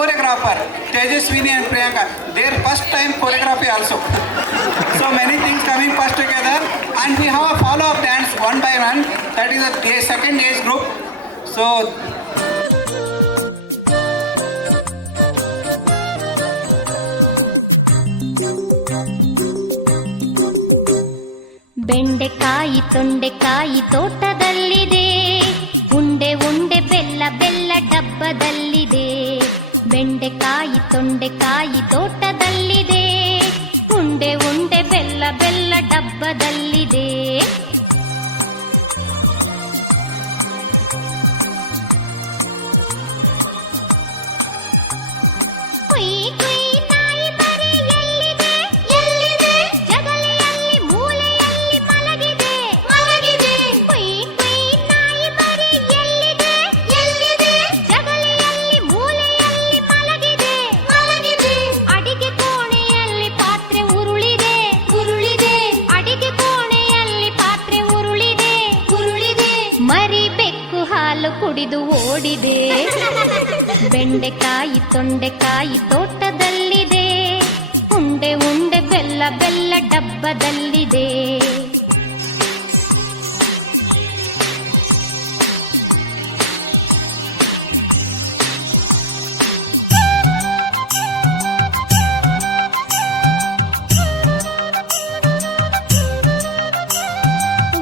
choreographer, Tejaswini and Priyanka. Their first time choreography also. So many things coming first together. And we have a follow-up dance one by one. That is a second age group. So ಬೆಂಡೆಕಾಯಿ ತೊಂಡೆಕಾಯಿ ತೋಟದಲ್ಲಿದೆ, ಉಂಡೆ ಉಂಡೆ ಬೆಲ್ಲ ಬೆಲ್ಲ ಡಬ್ಬದಲ್ಲಿದೆ. ಬೆಂಡೆಕಾಯಿ ತೊಂಡೆಕಾಯಿ ತೋಟದಲ್ಲಿದೆ, ಉಂಡೆ ಉಂಡೆ ಬೆಲ್ಲ ಬೆಲ್ಲ ಡಬ್ಬದಲ್ಲಿದೆ. ಕುಯ್ ಕುಯ್ ನಾಯಿ ಮರಿ ಎಲ್ಲಿದೆ ಎಲ್ಲಿದೆ, ಜಗಲಿಯಲ್ಲಿ ಮೂಲೆಯಲ್ಲಿ ಮಲಗಿದೆ ಮಲಗಿದೆ. ಕುಯ್ ಕುಯ್ ನಾಯಿ ಮರಿ ಎಲ್ಲಿದೆ ಎಲ್ಲಿದೆ, ಜಗಲಿಯಲ್ಲಿ ಮೂಲೆಯಲ್ಲಿ ಮಲಗಿದೆ ಮಲಗಿದೆ. ಅಡಿಗೆ ಕೋಣೆಯಲ್ಲಿ ಪಾತ್ರೆ ಉರುಳಿದೆ ಉರುಳಿದೆ, ಅಡಿಗೆ ಕೋಣೆಯಲ್ಲಿ ಪಾತ್ರೆ ಉರುಳಿದೆ ಉರುಳಿದೆ. ಮರಿ ಬೆಕ್ಕು ಹಾಲು ಕುಡಿದು ಓಡಿದೆ. ಬೆಂಡೆಕಾಯಿ ತೊಂಡೆಕಾಯಿ ತೋಟದಲ್ಲಿದೆ, ಉಂಡೆ ಉಂಡೆ ಬೆಲ್ಲ ಬೆಲ್ಲ ಡಬ್ಬದಲ್ಲಿದೆ.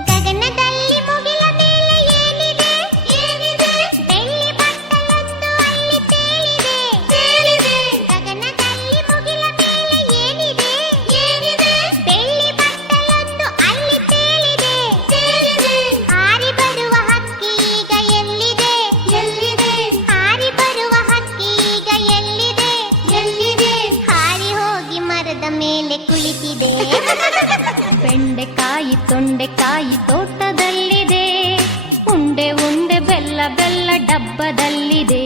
ಗಗನದಲ್ಲಿ ಮುಗಿಲ ಮೇಲೆ ಏನಿದೆ ಏನಿದೆ, ಬೆಳ್ಳಿ ಬಟ್ಟಲೊಂದು ಅಲ್ಲಿ ತೇಲಿದೆ ತೇಲಿದೆ. ಗಗನದಲ್ಲಿ ಮುಗಿಲ ಮೇಲೆ ಏನಿದೆ ಏನಿದೆ, ಬೆಳ್ಳಿ ಬಟ್ಟಲೊಂದು ಅಲ್ಲಿ ತೇಲಿದೆ ತೇಲಿದೆ. ಹಾರಿ ಬರುವ ಹಕ್ಕಿ ಈಗ ಎಲ್ಲಿದೆ ಎಲ್ಲಿದೆ, ಹಾರಿ ಬರುವ ಹಕ್ಕಿ ಈಗ ಎಲ್ಲಿದೆ ಎಲ್ಲಿದೆ. ಹಾರಿ ಹೋಗಿ ಮರದ ಮೇಲೆ ಕುಳಿತಿದೆ. ಬೆಂಡೆಕಾಯಿ ತೊಂಡೆಕಾಯಿ ತೋಟದಲ್ಲಿದೆ, ಉಂಡೆ ಉಂಡೆ ಬೆಲ್ಲ ಬೆಲ್ಲ ಡಬ್ಬದಲ್ಲಿದೆ.